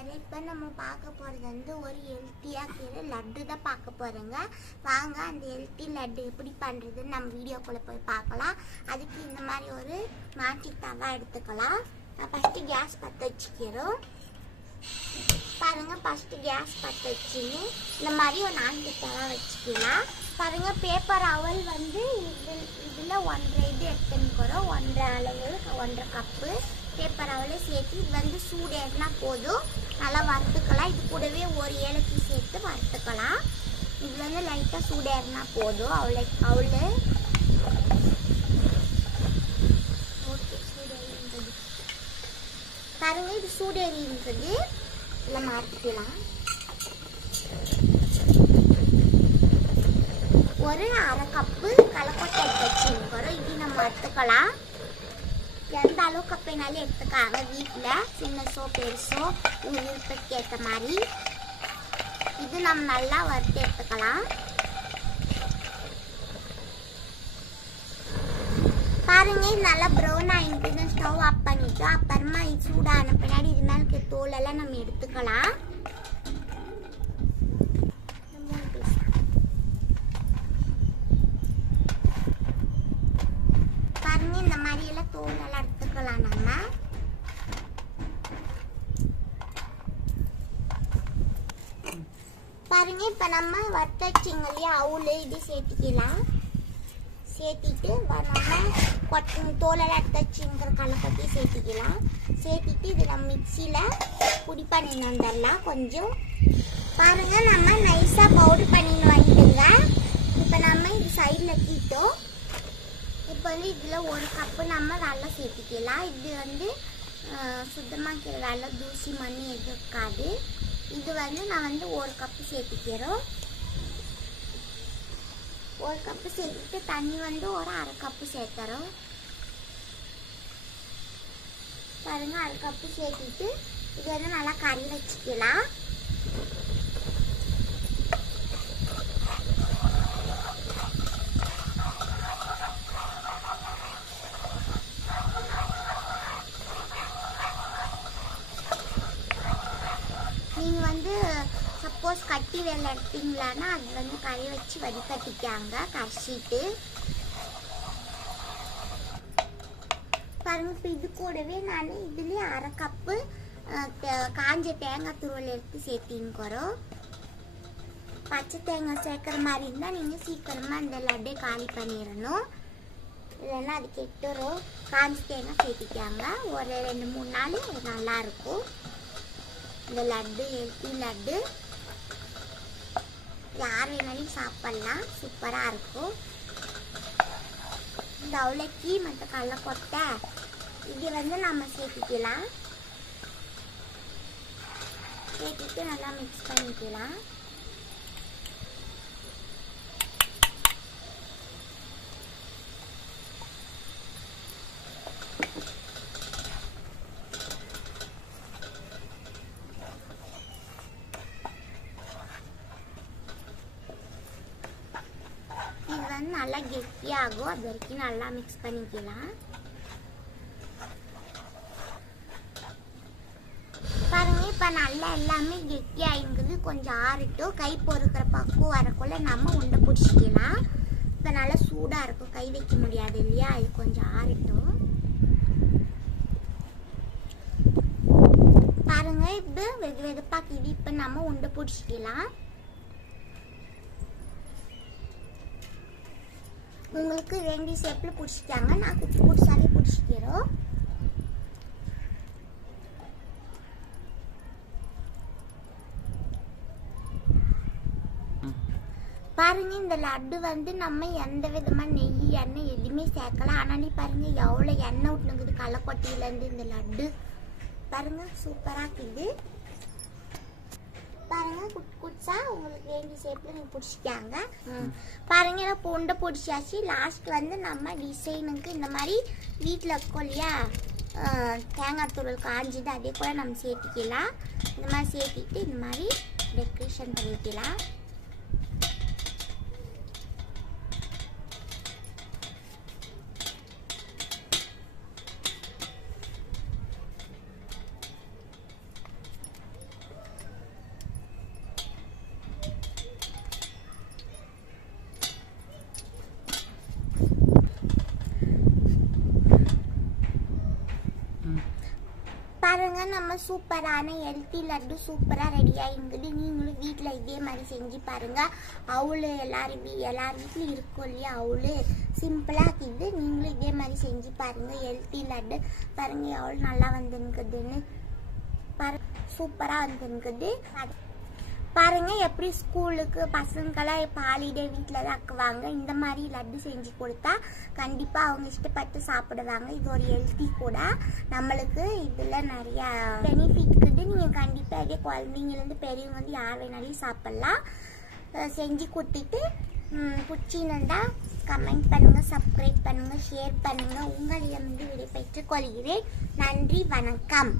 பாரு, இப்போ நம்ம பார்க்க போகிறது வந்து ஒரு ஹெல்த்தியாக இருக்கிற லட்டு தான் பார்க்க போகிறோங்க. வாங்க அந்த ஹெல்த்தி லட்டு எப்படி பண்ணுறதுன்னு நம்ம வீடியோக்குள்ளே போய் பார்க்கலாம். அதுக்கு இந்த மாதிரி ஒரு மாட்டி தவா எடுத்துக்கலாம். ஃபஸ்ட்டு கேஸ் பற்ற வச்சுக்கிறோம். பாருங்கள், ஃபஸ்ட்டு கேஸ் பற்ற வச்சுன்னு இந்த மாதிரி ஒரு 4 தவா வச்சுக்கலாம். பாருங்கள், பேப்பர் அவல் வந்து இதில் 1.5 இது எடுத்துக்கிறோம். 1.5 அளவு 1.5 கப்பு பேப்பர் அவலே சேர்த்து இது வந்து சூடு ஏறினா போதும், நல்லா வறுத்துக்கலாம். இது கூடவே ஒரு ஏலக்காய் சேர்த்து வறுத்துக்கலாம். இது வந்து லைட்டாக சூடு ஏறினா போதும். அவள் ஓகே, சூடு ஏறின்றது பாருங்க. இது சூடு ஏறின்றது இல்லை மாற்றிக்கலாம். ஒரு 1/2 கப்பு கலக்கொட்டை எடுத்து வச்சுருக்கிறோம். இது நம்ம வறுத்துக்கலாம். எந்த அளவுக்கு கப்பைனாலும் எடுத்துக்காங்க. வீட்டில் சின்னசோ பெருசோ உங்கள் விருப்பத்துக்கு ஏற்ற மாதிரி இது நம்ம நல்லா வறுத்து எடுத்துக்கலாம். பாருங்க, இது நல்லா ப்ரௌன் ஆகிட்டு ஸ்டவ் ஆஃப் பண்ணிட்டு அப்புறமா இது சூடான பின்னாடி இது மேலே இருக்க தோலெல்லாம் நம்ம எடுத்துக்கலாம். இந்த மாதிரி எல்லாம் தோலெல்லாம் எடுத்துக்கலாம். நம்ம பாருங்க, இப்ப நம்ம வறுத்தச்சிங்க இல்லையா அவுள் இது சேர்த்திக்கலாம். சேர்த்திட்டு நம்ம தோலெல்லாம் எடுத்துச்சிங்கிற கலக்கட்டி சேர்த்திக்கலாம். சேர்த்திட்டு இது நம்ம மிக்சியில் பொடி பண்ணின்னு வந்துடலாம். கொஞ்சம் பாருங்க, நம்ம நைஸாக பவுடர் பண்ணின்னு வந்துட்டுங்க. இப்போ நம்ம இது சைடில் கீட்டோம். இப்போ வந்து இதில் 1 கப்பு நம்ம வெல்லம் சேர்த்துக்கலாம். இது வந்து சுத்தமாக வெல்லம், தூசி மண் எதுவும் இருக்காது. இது வந்து நான் வந்து 1 கப்பு சேர்த்துக்கிறோம். 1 கப்பு சேர்த்துட்டு தண்ணி வந்து ஒரு 1/2 கப்பு சேர்த்துறோம். பாருங்க, 1/2 கப்பு சேர்த்துட்டு இது வந்து நல்லா கறி வச்சுக்கலாம். நீங்கள் வந்து சப்போஸ் கட்டி வெள்ளை எடுத்தீங்களான்னா அது வந்து கறி வச்சு வடிகட்டிக்காங்க கரைச்சிட்டு. பாருங்க, இப்போ இது கூடவே நான் இதுலேயே 1/2 கப்பு காஞ்ச தேங்காய் துருவல் எடுத்து சேர்த்தின்னுக்கிறோம். பச்சை தேங்காய் சேர்க்குற மாதிரி இருந்தால் நீங்கள் சீக்கிரமாக இந்த லட்டை காலி பண்ணிடணும். இல்லைன்னா அது கெட்டுரும். காஞ்ச தேங்காய் சேர்த்திக்காங்க. ஒரு 2-3 நாள் நல்லாயிருக்கும் இந்த லட்டு. ஹெல்த்தி லட்டு யார் வேணாலும் சாப்பிட்லாம், சூப்பராக இருக்கும். இந்த அவளைக்கி மற்ற கடலக்கொட்டை இது வந்து நம்ம சேர்த்துக்கலாம். சேர்த்துட்டு நல்லா மிக்ஸ் பண்ணிக்கலாம். இது வந்து நல்லா கெட்டியாகும். அது வரைக்கும் நல்லா மிக்ஸ் பண்ணிக்கலாம். பாருங்க, இப்போ நல்லா எல்லாமே கெட்டியாகிங்குது. கொஞ்சம் ஆறிட்டும். கை பொறுக்கிற பக்குவம் வரக்குள்ள நம்ம உண்டை பிடிச்சிக்கலாம். இப்போ நல்லா சூடாக இருக்கும், கை வைக்க முடியாது இல்லையா. இது கொஞ்சம் ஆறிட்டும். பாருங்க, இப்போ வெது வெதுப்பாக்குது. இப்போ நம்ம உண்டை பிடிச்சிக்கலாம். உங்களுக்கு வேண்டிய ஷேப்பில் பிடிச்சிட்டாங்க. நான் குட்டி பிடிச்சாலே பிடிச்சிக்கிறோம். பாருங்க, இந்த லட்டு வந்து நம்ம எந்த விதமாக நெய் எண்ணெய் எதுவுமே சேர்க்கலாம். ஆனாலும் பாருங்க எவ்வளோ எண்ணெய் விட்டுனுக்குது கடலக்கொட்டையிலேருந்து இந்த லட்டு. பாருங்க, சூப்பராக இருக்குது. பாருங்க, குடிச்சா உங்களுக்கு வேண்டிய ஷேப்பில் நீங்கள் பிடிச்சிக்காங்க. பாருங்க, இப்போ உண்டை பிடிச்சாச்சு. லாஸ்ட் வந்து நம்ம டிசைனுக்கு இந்த மாதிரி வீட்டில் இருக்கோம் இல்லையா தேங்காய் துருவல் காஞ்சிது, அதே கூட நம்ம சேர்த்திக்கலாம். இந்த மாதிரி சேர்த்திட்டு இந்த மாதிரி டெக்கரேஷன் பண்ணிக்கலாம். நம்ம சூப்பரான ஹெல்த்தி லட்டு சூப்பராக ரெடி ஆகிங்குது. நீங்களும் வீட்டில் இதே மாதிரி செஞ்சு பாருங்கள். அவுள் எல்லார் வீட்லையும் இருக்கும் இல்லையா, அவுள் சிம்பிளாக இது. நீங்களும் இதே மாதிரி செஞ்சு பாருங்கள். ஹெல்த்தி லட்டு பாருங்கள் எவ்வளோ நல்லா வந்துருக்குதுன்னு சூப்பராக வந்துருக்குது. பாருங்க எப்படி ஸ்கூலுக்கு பசங்களாம் ஹாலிடே வீட்டில் தான் ஆக்குவாங்க. இந்த மாதிரி லட்டு செஞ்சு கொடுத்தா கண்டிப்பாக அவங்க இஷ்டப்பட்டு சாப்பிடுவாங்க. இது ஒரு ஹெல்த்தி கூட. நம்மளுக்கு இதில் நிறையா பெனிஃபிட் இருக்குது. நீங்கள் கண்டிப்பாக இதே குழந்தைங்கலேருந்து பெரியவங்க வந்து யார் வேணாலும் சாப்பிட்லாம். செஞ்சு கொடுத்துட்டு பிடிச்சிருந்தா கமெண்ட் பண்ணுங்கள், சப்ஸ்கிரைப் பண்ணுங்கள், ஷேர் பண்ணுங்கள். உங்களிடமிருந்து விடை பெற்றுக் கொள்கிறேன். நன்றி, வணக்கம்.